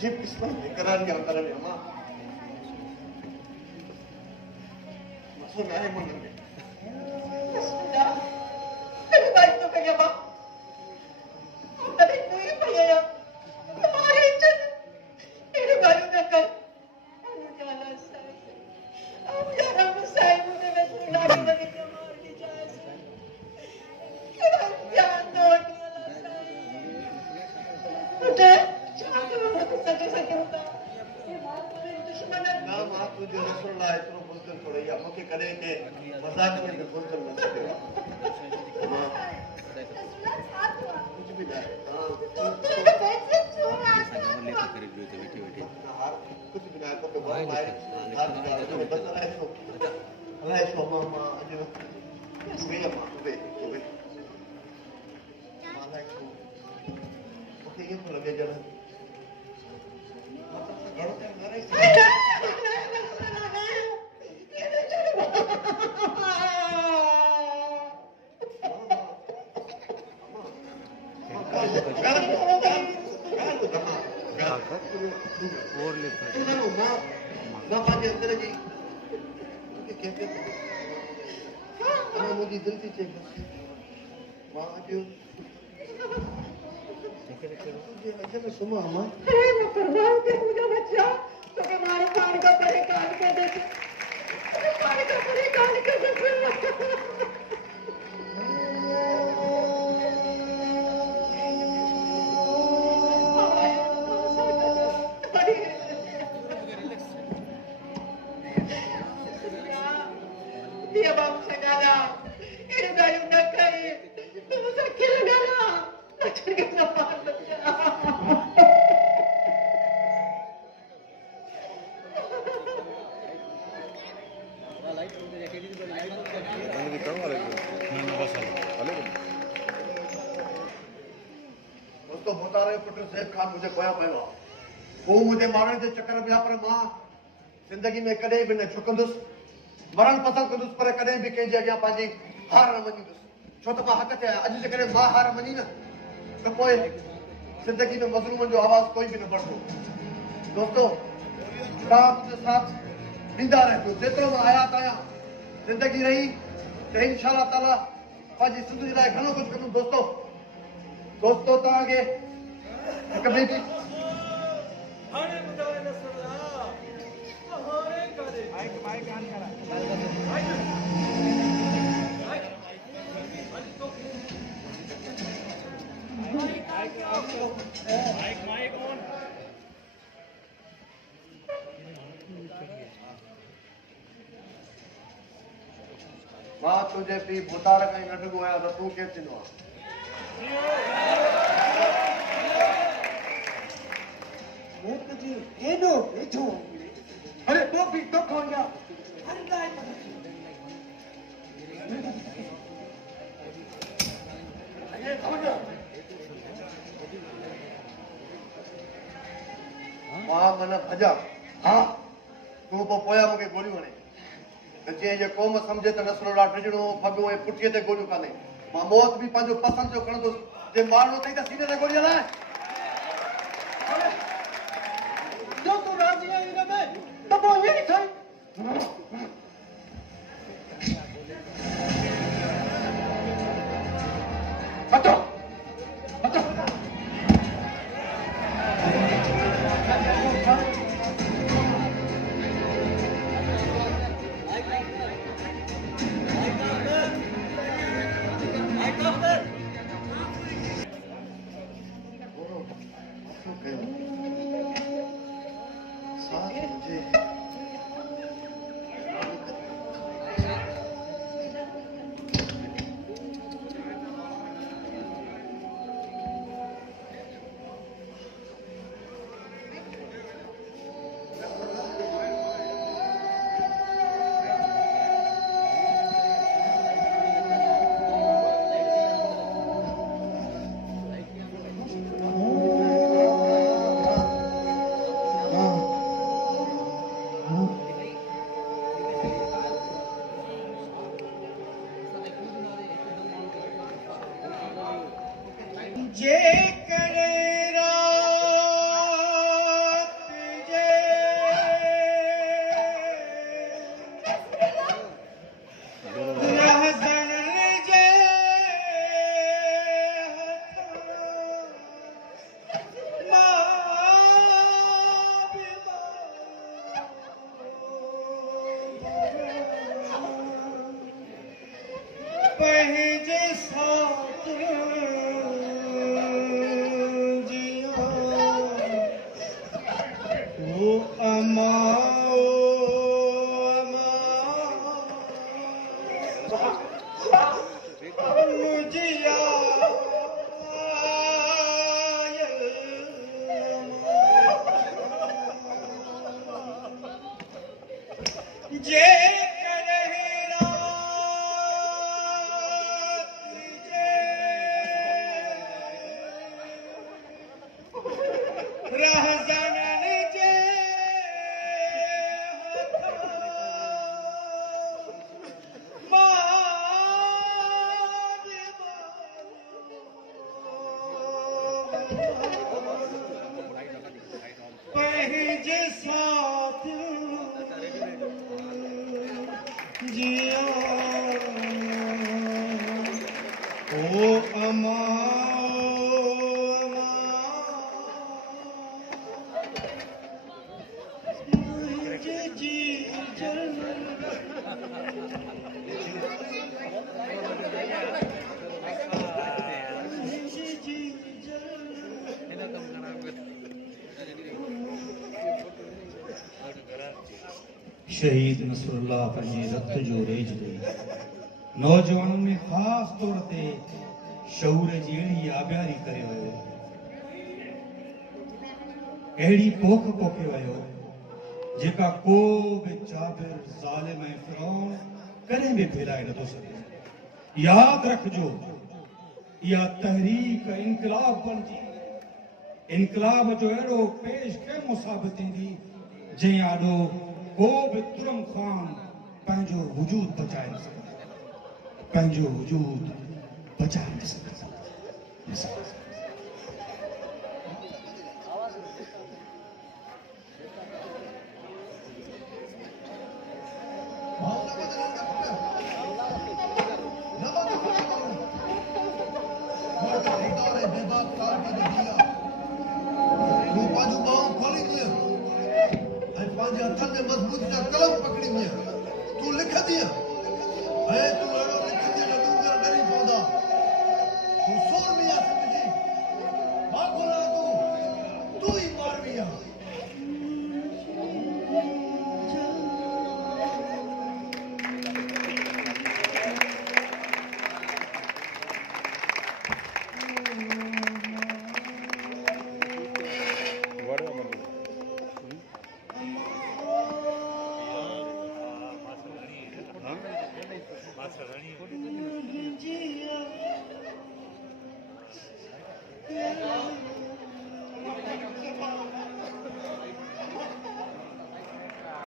अजीब किस्मत बेकरार की अंतर है अम्मा मसो ना है मन में तेरी बात तो कहिए बा तेरी नहीं भैया तुम्हारी इज्जत तेरे भाई ने कर जाला साहब अब यार हम साहब ने मैं सुना बनी के मार दी जाए तेरा ध्यान दो जाला साहब उठे सके सके होता ये मां मेरे दुश्मन है ना मां तू जो रसूल है इतना बोलकर थोड़ा या मुके करे के मजाक में तो बोलकर न सके रसूल साथ हुआ कुछ भी नहीं हां तो वैसे चोर आता है लेके करे जो बैठे बैठे हां कुछ भी नहीं तो बहुत मारे हाथ का बस है तो अल्लाह इसको मामा जो वे मां वे माला को ओके ये तो लगे जरा dia bang segala ini gayung nak kai tu sakit segala macam kenapa दोस्तों बता रहे पुत्र सैफ खान मुझे खोया पयो वो मुझे मारने के चक्कर में पर मां जिंदगी में कदे भी न झुकंदुस मरण पसंद कंदुस पर कदे भी कंहिंजे अॻियां पंहिंजी हार न मञींदुसि छो त मां हक़ ते आहियां अॼु जे करे मां हार मञी न त पोइ ज़िंदगी में मज़लूमनि जो आवाज़ कोई बि न बढ़ंदो दोस्तो तव्हां मुंहिंजो साथ ॾींदा रहजो जेतिरो मां हयात आहियां ज़िंदगी रही त इंशाअल्लाह ताला पंहिंजी सिंधु लाइ घणो कुझु कंदुमि दोस्तो तव्हांखे हिकु ॿी बि मां तुंहिंजे पीउ बुतार खां ई न ढुगो आहियां त तूं केरु थींदो आहे हेॾो वेठो अरे तो भी तो खो गया मां मन भजा हाँ तू पोया मूंखे गोलियूं हणे त जीअं जे क़ौम सम्झे त नसलो ॾा टिजणो फॻो ऐं पुठीअ ते गोलियूं कान्हे मां मौत बि पंहिंजो पसंदि जो खणंदुसि जे मारणो अथई त सीने ते गोली हलाए जो तूं राज़ी आहीं हिन में त पोइ ईअं ई सही अचो अचो जे करे रात जे रहज़न जे पंहिंजे साथ जिया वो अमा मुझिया जे पंहिंजे साथ जिया ओ अमा मुझे जी शहीद नसरुल्लाह पंहिंजी रत जो रेज ॾेई नौजवाननि में ख़ासि तौर ते शऊर जी अहिड़ी आबियारी करे वियो, अहिड़ी पोख पोखे वियो जेका को बि जाबिर ज़ालिम ऐं फ़िरौन कॾहिं बि फैलाए नथो सघे। यादि रखिजो, इहा तहरीक इनकलाब बणिजी इनकलाब जो अहिड़ो पेश क़ैमो साबित थींदी जंहिं आॾो को बि तुरम ख़ान पंहिंजो वजूद बचाए न सघंदो, पंहिंजो वजूद बचाए न सघंदो। हथनि में मज़बूत जा कलम पकड़ी हुई तूं लिखंदी ऐं तूं अहिड़ो लिखंदी जो ॾूंगर ॾरी पवंदा। तूं सोरमी आहे सिंध जी बागुला, तूं ई मारवी आहे।